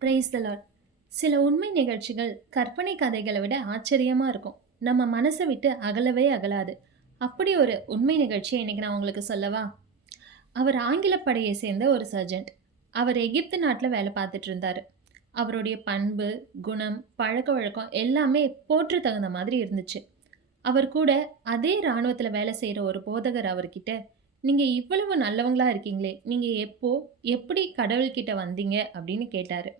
Praise the Lord. சில உண்மை நிகழ்ச்சிகள் கற்பனை கதைகளை விட ஆச்சரியமா இருக்கும். நம்ம மனசை விட்டு அகலவே அகலாது. அப்படி ஒரு உண்மை நிகழ்ச்சியை இன்னைக்கு நான் உங்களுக்கு சொல்லவா? அவர் ஆங்கில படையை சேர்ந்த ஒரு சர்ஜென்ட். அவர் எகிப்து நாட்டில் வேலை பார்த்துட்டு இருந்தாரு. அவருடைய பண்பு, குணம், பழக்கவழக்கம் எல்லாமே போற்ற தகுந்த மாதிரி இருந்துச்சு. அவர் கூட அதே ராணுவத்தில வேலை செய்ற ஒரு போதகர் அவர்கிட்ட, "நீங்க இவ்வளவு நல்லவங்களா இருக்கீங்களே, நீங்க எப்படி கடவுள்கிட்ட வந்தீங்க?" அப்படின்னு கேட்டாரு.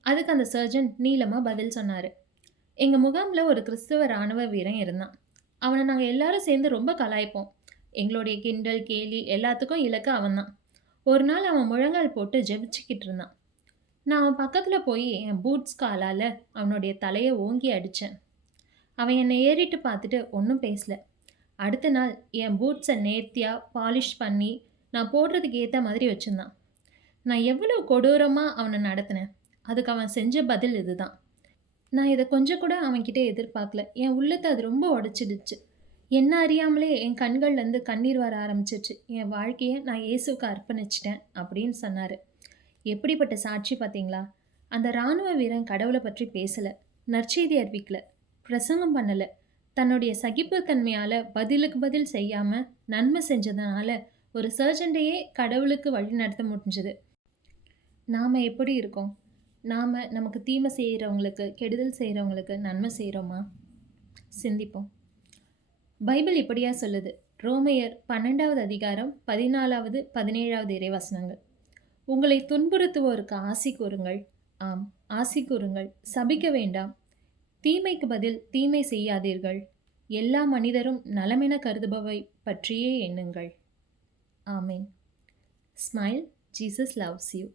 அதுக்கு அந்த சர்ஜன் நீளமா பதில் சொன்னாரு. "எங்க முகாம்ல ஒரு கிறிஸ்தவ ராணுவ வீரன் இருந்தான். அவன நாங்க எல்லாரும் சேர்ந்து ரொம்ப கலாய்ப்போம். எங்களுடைய கிண்டல், கேலி எல்லாத்துக்கும் இலக்கு அவன்தான். ஒரு நாள் அவன் முழங்கால் போட்டு ஜெபிச்சுக்கிட்டு இருந்தான். நான் அவன் பக்கத்துல போய் என் பூட்ஸ் காலால அவனுடைய தலைய ஓங்கி அடிச்சேன். அவன் என்னை ஏறிட்டு பார்த்துட்டு ஒண்ணும் பேசல. அடுத்த நாள் என் பூட்ஸ நேர்த்தியா பாலிஷ் பண்ணி நான் போடுறதுக்கு ஏத்த மாதிரி வச்சிருந்தான். நான் எவ்வளவு கொடூரமா அவன நடத்தினேன். அதுக்கு அவன் செஞ்ச பதில் இதுதான். நான் இத கொஞ்சம் கூட அவன்கிட்ட எதிர்பார்க்கல. என் உள்ளத்த அது ரொம்ப உடைச்சிடுச்சு. என்ன அறியாமலே என் கண்கள்லேருந்து கண்ணீர் வர ஆரம்பிச்சிருச்சு. என் வாழ்க்கைய நான் இயேசுவுக்கு அர்ப்பணிச்சுட்டேன் அப்படின்னு சொன்னாரு. எப்படிப்பட்ட சாட்சி பார்த்தீங்களா? அந்த ராணுவ வீரன் கடவுள பற்றி பேசல. நற்செய்தி அறிவிக்கல. பிரசங்கம் பண்ணல. தன்னுடைய சகிப்புத்தன்மையால பதிலுக்கு பதில் செய்யாம நன்மை செஞ்சதுனால ஒரு சர்ஜன்ட்டையே கடவுளுக்கு வழி நடத்த முடிஞ்சது. நாம எப்படி இருக்கோம்? நமக்கு தீமை செய்கிறவங்களுக்கு, கெடுதல் செய்கிறவங்களுக்கு நன்மை செய்கிறோமா? சிந்திப்போம். பைபிள் இப்படியா சொல்லுது. ரோமையர் 12வது அதிகாரம் 14வது 17வது இறைவசனங்கள். உங்களை துன்புறுத்துவோருக்கு ஆசி கூறுங்கள். ஆம், ஆசி கூறுங்கள். சபிக்க வேண்டாம். தீமைக்கு பதில் தீமை செய்யாதீர்கள். எல்லா மனிதரும் நலமென கருதுபவை பற்றியே எண்ணுங்கள். ஆமேன். ஸ்மைல். Jesus loves you.